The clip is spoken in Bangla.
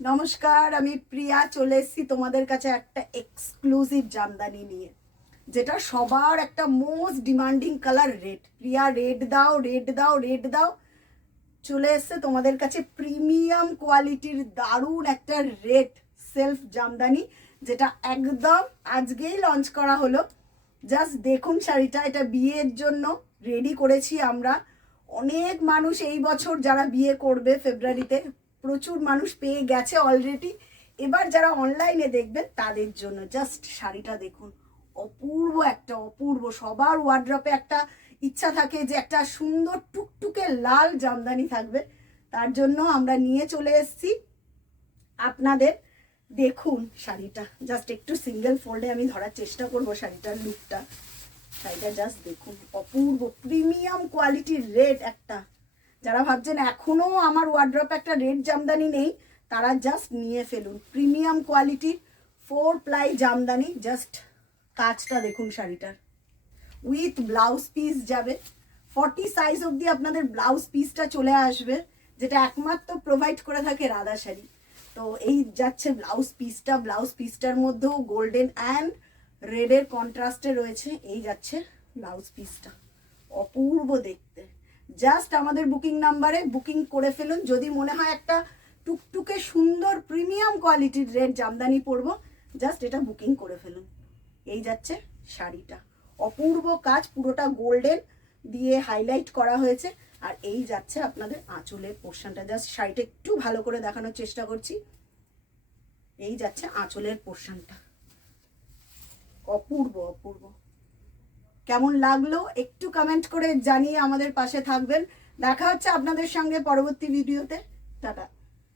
নমস্কার, আমি প্রিয়া চলে এসেছি তোমাদের কাছে একটা এক্সক্লুসিভ জামদানি নিয়ে, যেটা সবার একটা মোস্ট ডিমান্ডিং কালার রেড। প্রিয়া রেড দাও, রেড দাও, রেড দাও। চলে এসছে তোমাদের কাছে প্রিমিয়াম কোয়ালিটির দারুণ একটা রেড সেলফ জামদানি, যেটা একদম আজকেই লঞ্চ করা হলো। জাস্ট দেখুন শাড়িটা, এটা বিয়ের জন্য রেডি করেছি আমরা। অনেক মানুষ এই বছর যারা বিয়ে করবে ফেব্রুয়ারিতে, প্রচুর মানুষ পেয়ে গেছে অলরেডি। এবার যারা অনলাইনে দেখবেন তাদের জন্য জাস্ট শাড়িটা দেখুন, অপূর্ব একটা অপূর্ব। সবার ওয়ার্ড্রপে একটা ইচ্ছা থাকে যে একটা সুন্দর টুকটুকে লাল জামদানি থাকবে, তার জন্য আমরা নিয়ে চলে এসেছি আপনাদের। দেখুন শাড়িটা, জাস্ট একটু সিঙ্গেল ফোল্ডে আমি ধরার চেষ্টা করব শাড়িটার লুকটা। শাড়িটা জাস্ট দেখুন, অপূর্ব প্রিমিয়াম কোয়ালিটির রেড একটা। যারা ভাবছেন এখনো আমার ওয়ার্ড্রপে একটা রেড জামদানি নেই, তারা জাস্ট নিয়ে ফেলুন। প্রিমিয়াম কোয়ালিটির 4 প্লাই জামদানি। জাস্ট কাজটা দেখুন শাড়িটার, উইথ ব্লাউজ পিস যাবে। 40 সাইজ অবধি আপনাদের ব্লাউজ পিসটা চলে আসবে, যেটা একমাত্র প্রোভাইড করে থাকে রাধা শাড়ি। তো এই যাচ্ছে ব্লাউজ পিসটা, ব্লাউজ পিসটার মধ্যেও গোল্ডেন অ্যান্ড রেডের কন্ট্রাস্টে রয়েছে। এই যাচ্ছে ব্লাউজ পিসটা, অপূর্ব দেখতে। জাস্ট আমাদের বুকিং নাম্বারে বুকিং করে ফেলুন। যদি মনে হয় একটা টুকটুকে সুন্দর প্রিমিয়াম কোয়ালিটির রেড জামদানি পরবো, জাস্ট এটা বুকিং করে ফেলুন। এই যাচ্ছে শাড়িটা, অপূর্ব কাজ, পুরোটা গোল্ডেন দিয়ে হাইলাইট করা হয়েছে। আর এই যাচ্ছে আপনাদের আঁচলের পোর্শনটা। জাস্ট শাড়িটা একটু ভালো করে দেখানোর চেষ্টা করছি। এই যাচ্ছে আঁচলের পোর্শনটা, অপূর্ব অপূর্ব। কেমন লাগলো একটু কমেন্ট করে জানিয়ে আমাদের পাশে থাকবেন। দেখা হচ্ছে আপনাদের সঙ্গে পরবর্তী ভিডিওতে। টাটা।